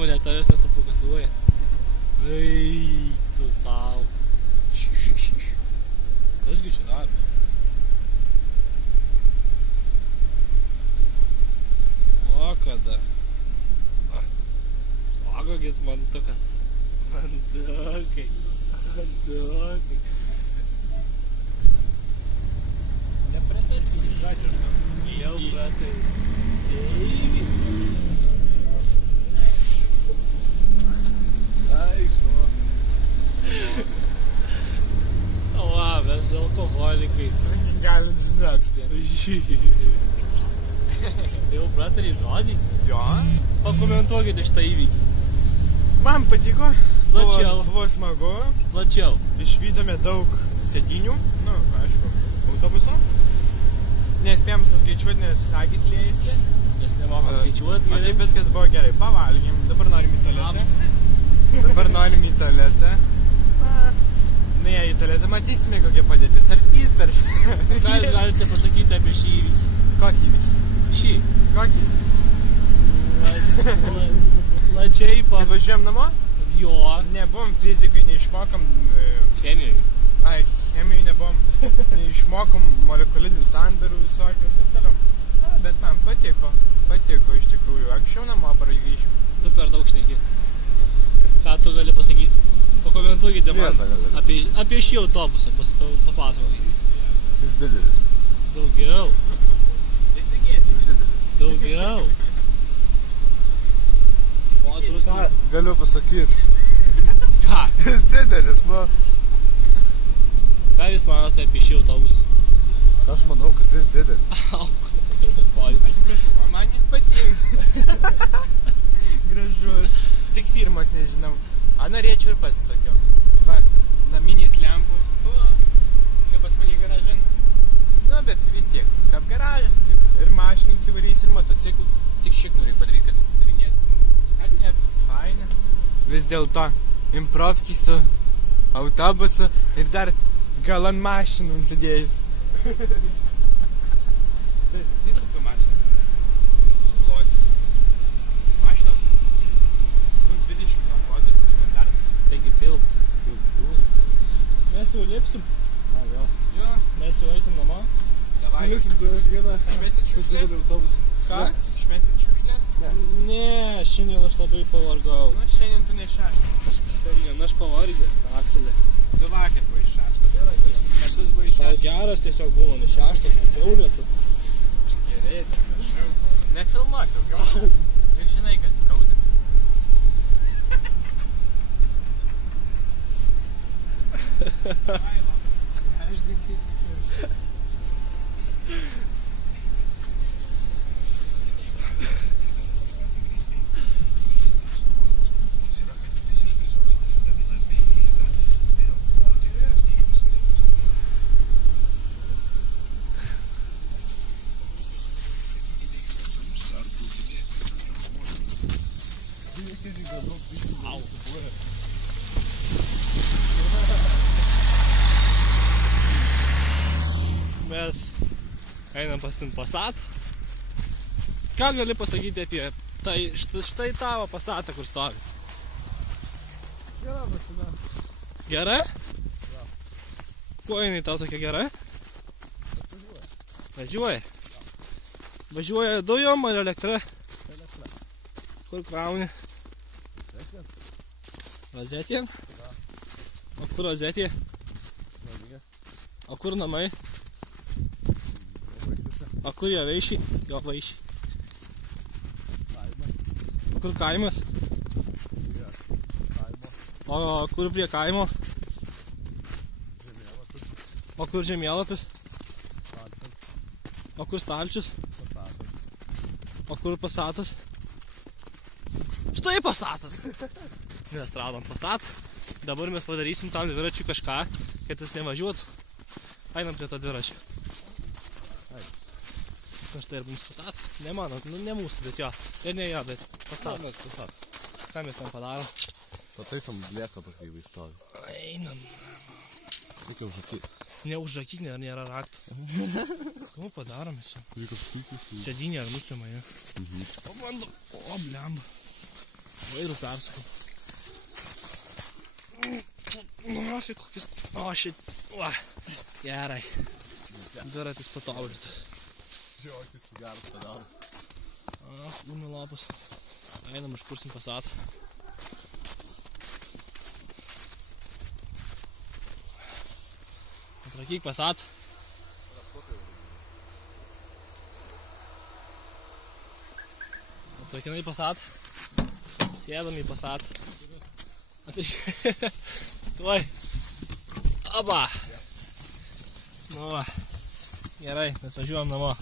nesąmonė, tavęs nesufokusuoja. Ai, tu sau. Kasgi čia daro? O, kada? O, kokis mantukas. Mantukai. Mantukai. Nepratarsi, žodžiu. Jau pratai. Deivi. Aišku. O, mes alkoholikai. Galim žinapsi. Jau pratari žodį? Jo. Pakomentuokite šitą įvykį. Man patiko. Plačiau. Buvo smagu. Plačiau. Išvydome daug sėdinių. Nu, aišku, autobuso. Nespėjom suskaičiuoti, nes akys liejasi. Nes nemokam skaičiuoti. O taip viskas buvo gerai. Pavalgėm. Dabar norim į tualetą. Dabar norim į tualetą. Nuėję į tualetą matysime, kokia padėtis. Ar spys dar? Ką jūs galite pasakyti apie šį įvykį? Kokį įvykį? Šį. Kokį? Plačiai Tai važiuojam namo? Jo. Nebuvom fizikai, neišmokom... Chemijai. Ai, chemijai nebuvom. Neišmokom molekulinių sandarų visokių ir taip toliau. Na, bet man patiko. Patiko iš tikrųjų. Anksčiau namo grįšim. Tu per daug šneki. Ką tu gali pasakyti? Pakomentuokite man apie šį autobusą. Papasakokite. Jis didelis. Daugiau. Jis didelis. Daugiau. Ką galiu pasakyti? Ką? Jis didelis, nu. Ką jūs manote apie šį autobusą? Aš manau, kad jis didelis. Atsiprašau, o man jis patėjo. Gražus. Tik firmos nežinau. A, norėčiau ir pats sakiau. Va, naminės lempos. Kaip pas mane garažan. Nu, bet vis tiek. Kaip garažas. Ir mašinų įsivarys ir motociklų. Tik šiek noriu padaryti, kad susidarinėtų. Ne, faina. Vis dėlto improvki su autobusu ir dar gal ant mašinų nusidėjus. Taip, tu mašiną. Suploti. Mašinos 20 gal kodės, dar. Taigi filt. Mes jau lipsim. A, jo. Jo. Mes jau eisim namo. Davai. Paliksim vieną Išmesit su šiukšlės? dideliu autobusu. Ką? Išmesit šiukšlės? Ne, šiandien aš labai pavargau. Nu, šiandien tu ne šeštas. Šiandien aš pavargęs. Asilė. Tu vakar buvai šeštas. Metus buvai Tau šeštas. geras tiesiog buvo, ne šeštas, kiaulė tu. Gerai, atsiprašau. Nefilmuok daugiau. Ir žinai, kad skauda. Aš dinkis iš jau. Mes einam pas Passat. Ką gali pasakyti apie tai, štai tavo Passatą, kur stovi? Gera mašina. Gera? Jo. Kuo jinai tau tokia gera? Važiuoja. Važiuoja dujom ar elektra? Elektra. Kur krauni? Rozetė? O kur rozetė? O kur namai? O kur jo vaišiai? Jo vaišiai. O kur kaimas? O kur prie kaimo? O kur žemėlapis? O kur stalčius? O kur Passatas? Štai Passatas! Mes radom Passat. Dabar mes padarysim tam dviračiui kažką, kad jis nevažiuotų. Einam prie to dviračio. Štai ir mums Passat. Ne mano, ne mūsų, bet jo. Ir ne jo, bet Passat. Ką mes ten padarom? Pataisom blėką tokį įstovi. Einam. Reikia užakyti. Neužakyk, nėra raktų. Nu, padarom visi. Reikia skaitis. Sėdynė ar nusiuma, ja. O bando. O, blemba. Vairų persukau. Nafik kokis. O, šit. Va. Gerai. Dviratis patobulintas. Žiūrėkis, geras pedalas. Kūnų lapas. Einam, iškursim Passatą. Atrakyk Passatą. Atrakinai Passatą. Sėdam į Passatą. Tuoj. Aba. Nu va. Gerai, mes važiuojam namo.